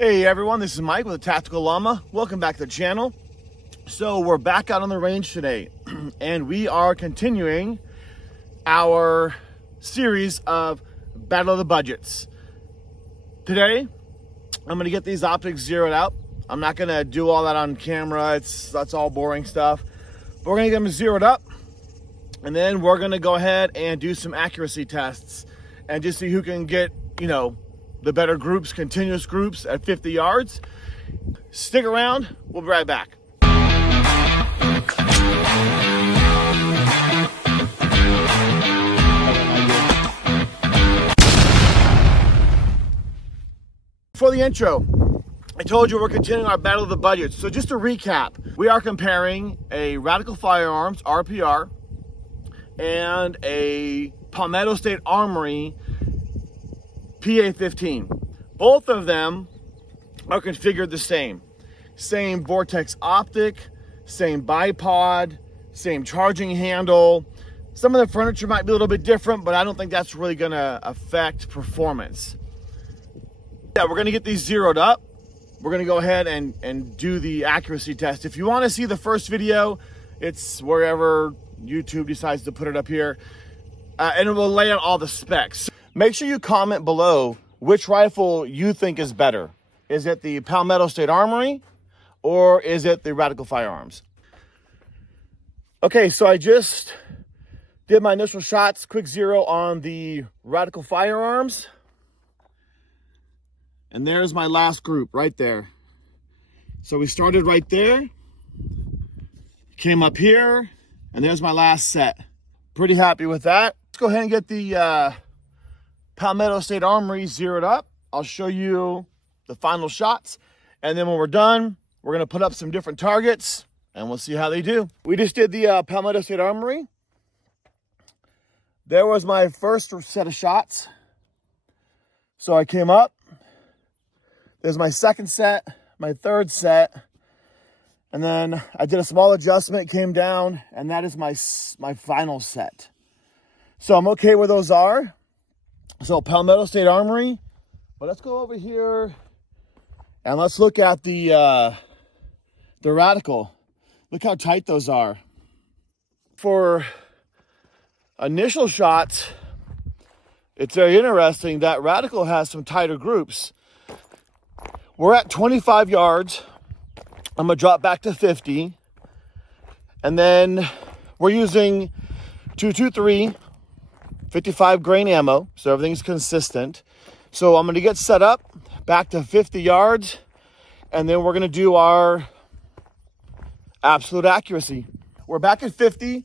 Hey everyone, this is Mike with the Tactical Llama. Welcome back to the channel. So we're back out on the range today and we are continuing our series of Battle of the Budgets. Today, I'm gonna get these optics zeroed out. I'm not gonna do all that on camera. That's all boring stuff. But we're gonna get them zeroed up and then we're gonna go ahead and do some accuracy tests and just see who can get, the better groups, continuous groups at 50 yards. Stick around, we'll be right back. For the intro, I told you we're continuing our Battle of the Budgets. So just to recap, we are comparing a Radical Firearms RPR and a Palmetto State Armory PA15. Both of them are configured the same. Same Vortex optic, same bipod, same charging handle. Some of the furniture might be a little bit different, but I don't think that's really gonna affect performance. Yeah, we're gonna get these zeroed up. We're gonna go ahead and do the accuracy test. If you wanna see the first video, it's wherever YouTube decides to put it up here, and it will lay out all the specs. Make sure you comment below which rifle you think is better. Is it the Palmetto State Armory or is it the Radical Firearms? Okay, so I just did my initial shots, quick zero on the Radical Firearms. And there's my last group right there. So we started right there, came up here, and there's my last set. Pretty happy with that. Let's go ahead and get the Palmetto State Armory zeroed up. I'll show you the final shots. And then when we're done, we're gonna put up some different targets and we'll see how they do. We just did the Palmetto State Armory. There was my first set of shots. So I came up. There's my second set, my third set. And then I did a small adjustment, came down, and that is my final set. So I'm okay where those are. So Palmetto State Armory, but let's go over here and let's look at the Radical. Look how tight those are. For initial shots, it's very interesting that Radical has some tighter groups. We're at 25 yards. I'm gonna drop back to 50. And then we're using 223. 55 grain ammo, so everything's consistent. So I'm gonna get set up back to 50 yards, and then we're gonna do our absolute accuracy. We're back at 50,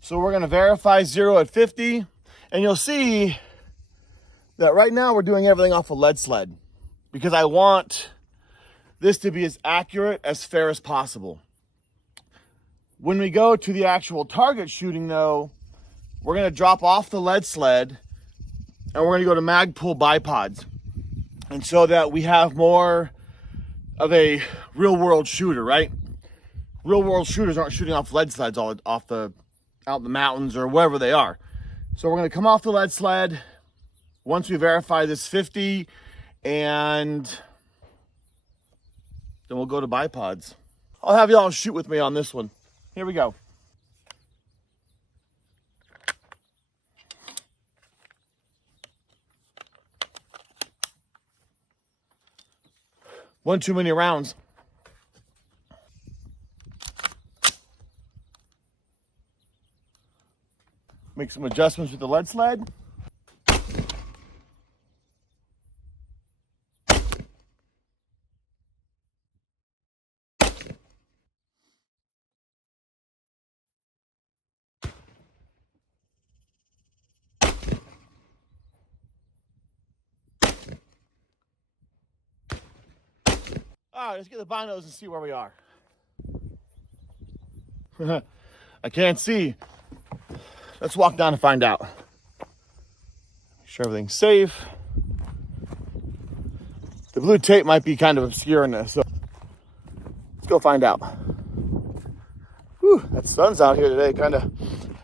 so we're gonna verify zero at 50, and you'll see that right now we're doing everything off a lead sled because I want this to be as accurate, as fair as possible. When we go to the actual target shooting though, we're gonna drop off the lead sled and we're gonna go to Magpul bipods. And so that we have more of a real world shooter, right? Real world shooters aren't shooting off lead sleds out in the mountains or wherever they are. So we're gonna come off the lead sled once we verify this 50 and then we'll go to bipods. I'll have y'all shoot with me on this one. Here we go. One too many rounds. Make some adjustments with the lead sled. All right, let's get the binos and see where we are. I can't see. Let's walk down and find out. Make sure everything's safe. The blue tape might be kind of obscuring this, so let's go find out. Whew, that sun's out here today, kind of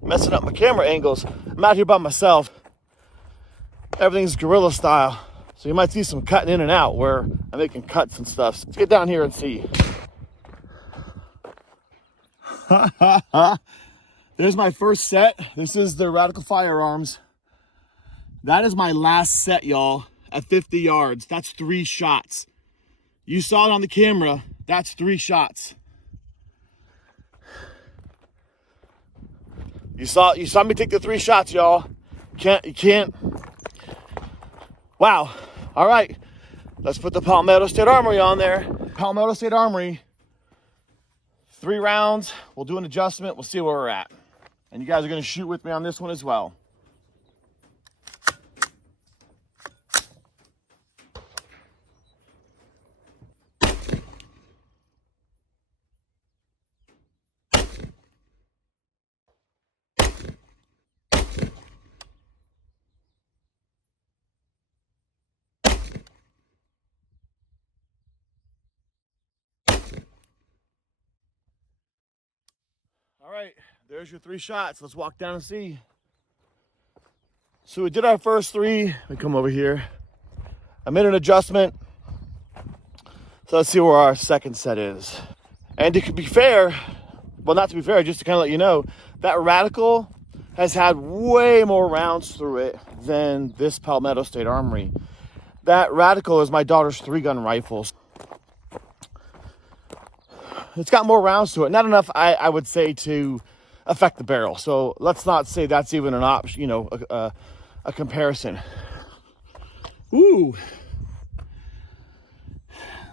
messing up my camera angles. I'm out here by myself. Everything's guerrilla style. So you might see some cutting in and out where I'm making cuts and stuff. So let's get down here and see. There's my first set. This is the Radical Firearms. That is my last set, y'all, at 50 yards. That's 3 shots. You saw it on the camera. That's 3 shots. You saw me take the 3 shots, y'all. You can't. Wow. All right. Let's put the Palmetto State Armory on there. Palmetto State Armory. 3 rounds. We'll do an adjustment. We'll see where we're at. And you guys are going to shoot with me on this one as well. All right, there's your 3 shots. Let's walk down and see. So we did our first 3. Let me come over here. I made an adjustment. So let's see where our second set is. And to be fair, well, not to be fair, just to kind of let you know, that Radical has had way more rounds through it than this Palmetto State Armory. That Radical is my daughter's 3-gun rifle. It's got more rounds to it. Not enough, I would say, to affect the barrel. So let's not say that's even an option, you know, a comparison. Ooh.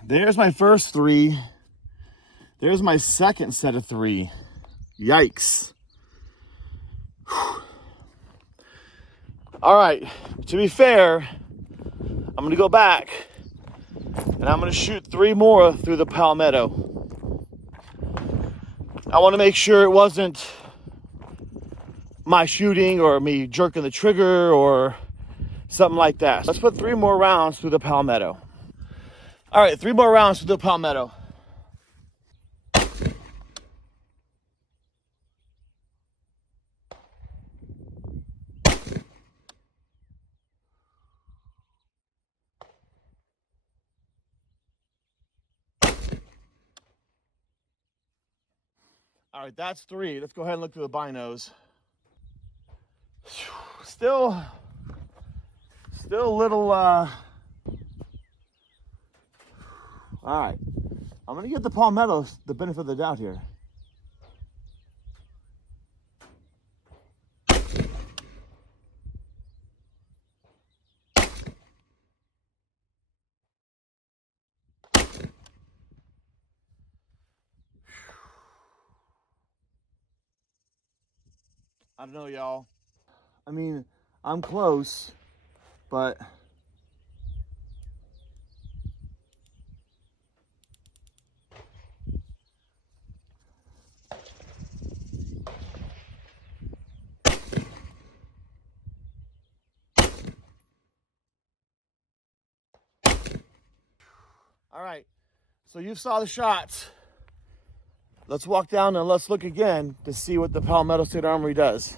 There's my first 3. There's my second set of 3. Yikes. Whew. All right, to be fair, I'm gonna go back and I'm gonna shoot 3 more through the Palmetto. I want to make sure it wasn't my shooting or me jerking the trigger or something like that. Let's put 3 more rounds through the Palmetto. All right, 3 more rounds through the Palmetto. All right, that's 3. Let's go ahead and look through the binos. Still a little, all right. I'm gonna give the Palmetto the benefit of the doubt here. I don't know, y'all. I mean, I'm close, but all right. So you saw the shots. Let's walk down and let's look again to see what the Palmetto State Armory does.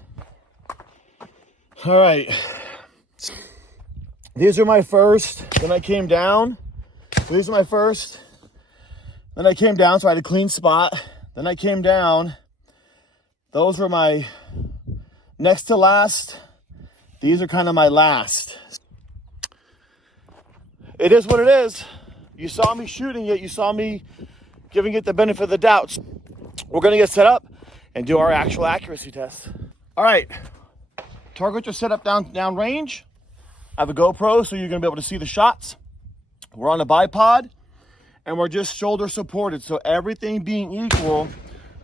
All right. These are my first. Then I came down. These are my first. Then I came down, so I had a clean spot. Then I came down. Those were my next to last. These are kind of my last. It is what it is. You saw me shooting it. You saw me giving it the benefit of the doubt. We're going to get set up and do our actual accuracy test. All right. Targets are set up down range. I have a GoPro, so you're going to be able to see the shots. We're on a bipod, and we're just shoulder supported. So everything being equal,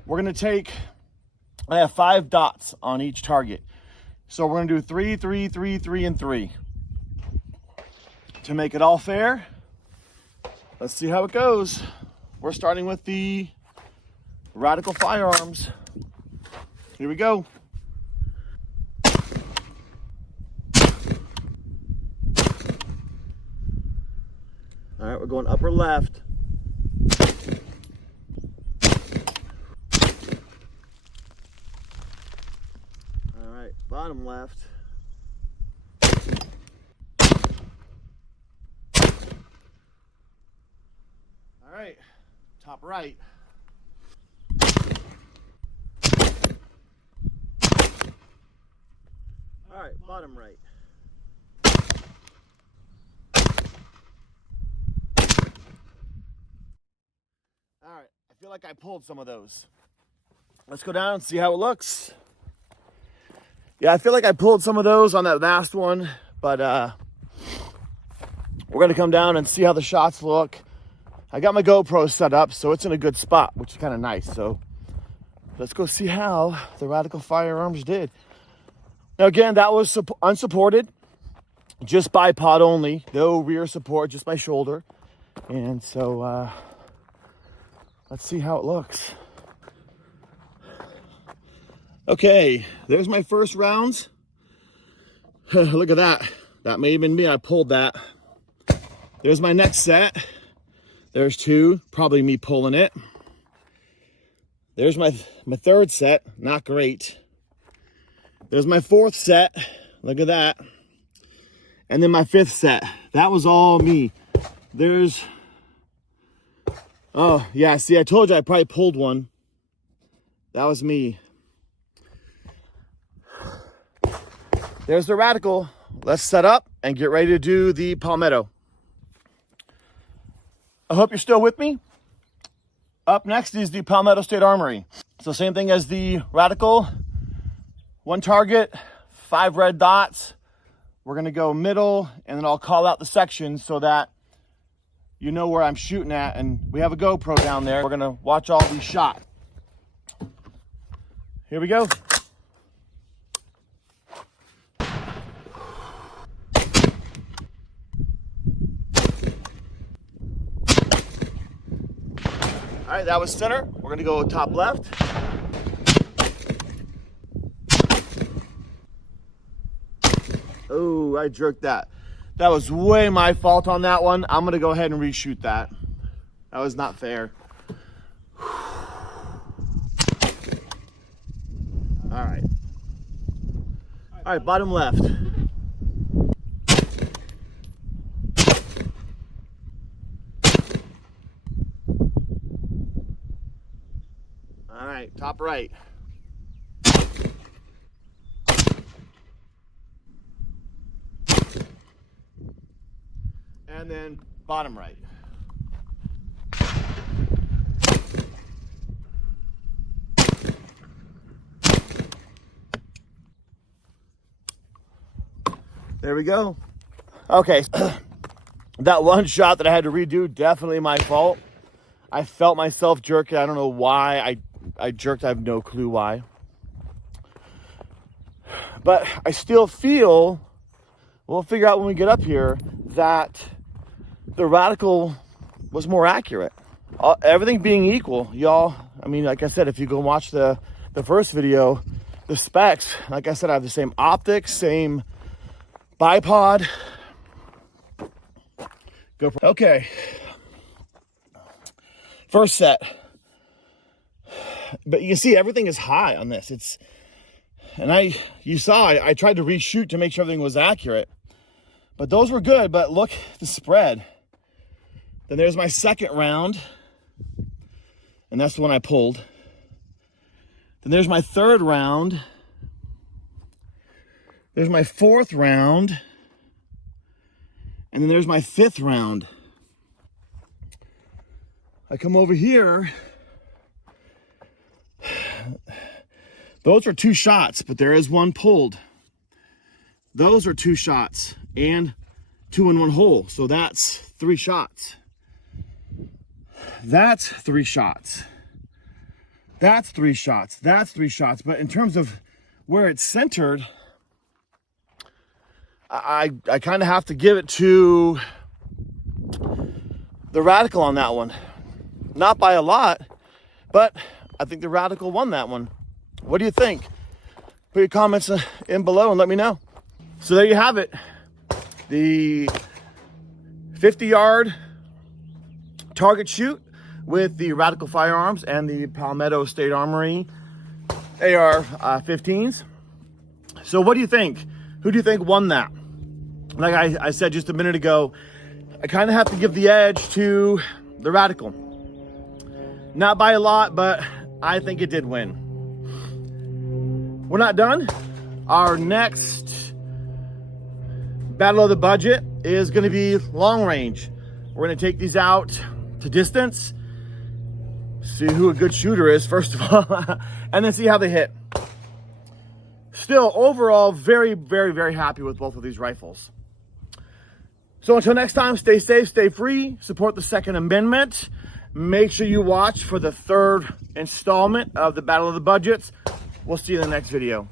we're going to take, I have 5 dots on each target. So we're going to do 3, 3, 3, 3, and 3. To make it all fair, let's see how it goes. We're starting with the Radical Firearms. Here we go. All right, we're going upper left. All right, bottom left. All right, top right. All right, bottom right. All right, I feel like I pulled some of those. Let's go down and see how it looks. Yeah, I feel like I pulled some of those on that last one, but we're gonna come down and see how the shots look. I got my GoPro set up, so it's in a good spot, which is kind of nice. So let's go see how the Radical Firearms did. Now again, that was unsupported, just bipod only, no rear support, just my shoulder. And so let's see how it looks. Okay, there's my first rounds. Look at that. That may have been me, I pulled that. There's my next set. There's two, probably me pulling it. There's my third set, not great. There's my fourth set, look at that. And then my fifth set, that was all me. There's, oh yeah, see, I told you I probably pulled one. That was me. There's the Radical. Let's set up and get ready to do the Palmetto. I hope you're still with me. Up next is the Palmetto State Armory. So same thing as the Radical. One target, 5 red dots. We're gonna go middle, and then I'll call out the section so that you know where I'm shooting at. And we have a GoPro down there. We're gonna watch all these shots. Here we go. All right, that was center. We're gonna go top left. Oh, I jerked that. That was way my fault on that one. I'm gonna go ahead and reshoot that. That was not fair. All right. All right, bottom left. All right, top right. And then bottom right. There we go. Okay, that one shot that I had to redo, definitely my fault. I felt myself jerking. I don't know why I jerked. I have no clue why. But I still feel, we'll figure out when we get up here, that the Radical was more accurate. Everything being equal, y'all. I mean, like I said, if you go watch the first video, the specs, like I said, I have the same optics, same bipod. Okay. First set. But you see, everything is high on this. You saw I tried to reshoot to make sure everything was accurate. But those were good, but look the spread. Then there's my second round. And that's the one I pulled. Then there's my third round. There's my fourth round. And then there's my fifth round. I come over here. Those are 2 shots, but there is one pulled. Those are 2 shots and 2 in 1 hole. So that's 3 shots. That's 3 shots. That's 3 shots. That's 3 shots. But in terms of where it's centered, I kind of have to give it to the Radical on that one. Not by a lot, but I think the Radical won that one. What do you think? Put your comments in below and let me know. So there you have it. The 50-yard target shoot with the Radical Firearms and the Palmetto State Armory AR15s. So what do you think? Who do you think won that? Like I said just a minute ago, I kind of have to give the edge to the Radical. Not by a lot, but I think it did win. We're not done. Our next battle of the budget is going to be long range. We're going to take these out to distance, see who a good shooter is, first of all, and then see how they hit. Still, overall, very, very, very happy with both of these rifles. So until next time, stay safe, stay free, support the Second Amendment. Make sure you watch for the third installment of the Battle of the Budgets. We'll see you in the next video.